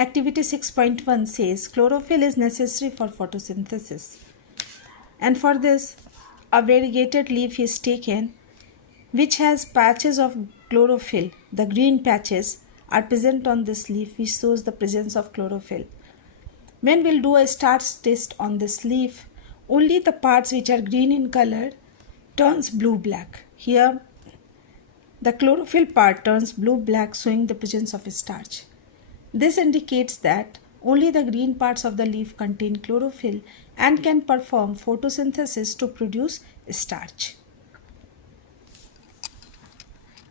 Activity 6.1 says chlorophyll is necessary for photosynthesis. And for this, a variegated leaf is taken which has patches of chlorophyll. The green patches are present on this leaf, which shows the presence of chlorophyll. When we'll do a starch test on this leaf, only the parts which are green in color turns blue-black. Here, the chlorophyll part turns blue-black, showing the presence of starch. This indicates that only the green parts of the leaf contain chlorophyll and can perform photosynthesis to produce starch.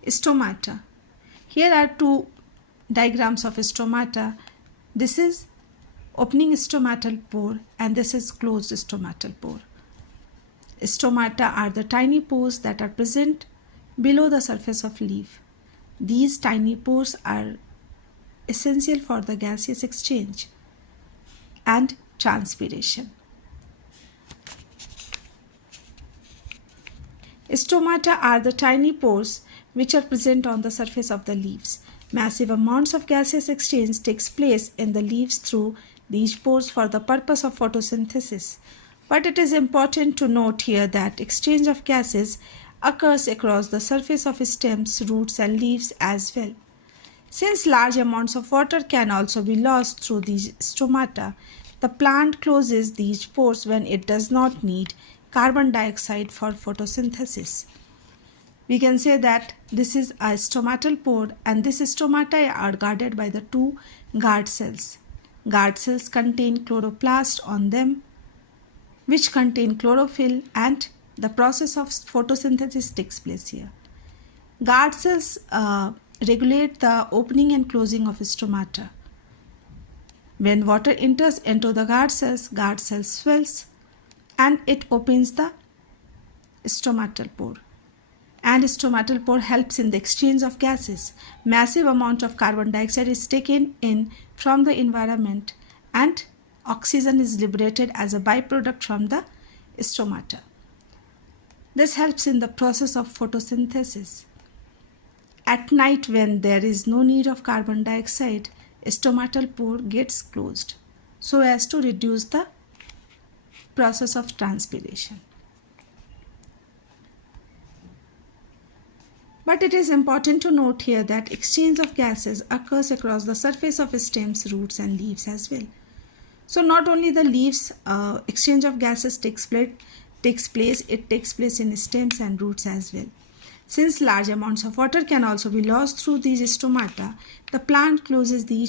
Stomata. Here are two diagrams of stomata. This is opening stomatal pore and this is closed stomatal pore. Stomata are the tiny pores that are present below the surface of leaf. These tiny pores are essential for the gaseous exchange and transpiration. Stomata are the tiny pores which are present on the surface of the leaves. Massive amounts of gaseous exchange takes place in the leaves through these pores for the purpose of photosynthesis. But it is important to note here that exchange of gases occurs across the surface of stems, roots and leaves as well. Since large amounts of water can also be lost through these stomata, the plant closes these pores when it does not need carbon dioxide for photosynthesis. We can say that this is a stomatal pore and this stomata are guarded by the two guard cells. Guard cells contain chloroplast on them which contain chlorophyll and the process of photosynthesis takes place here. Guard cells regulate the opening and closing of stomata. When water enters into the guard cells swells and it opens the stomatal pore. And stomatal pore helps in the exchange of gases. Massive amount of carbon dioxide is taken in from the environment and oxygen is liberated as a byproduct from the stomata. This helps in the process of photosynthesis. At night, when there is no need of carbon dioxide, stomatal pore gets closed so as to reduce the process of transpiration. But it is important to note here that exchange of gases occurs across the surface of stems, roots and leaves as well. So not only the leaves exchange of gases takes place, it takes place in stems and roots as well. Since large amounts of water can also be lost through these stomata, the plant closes these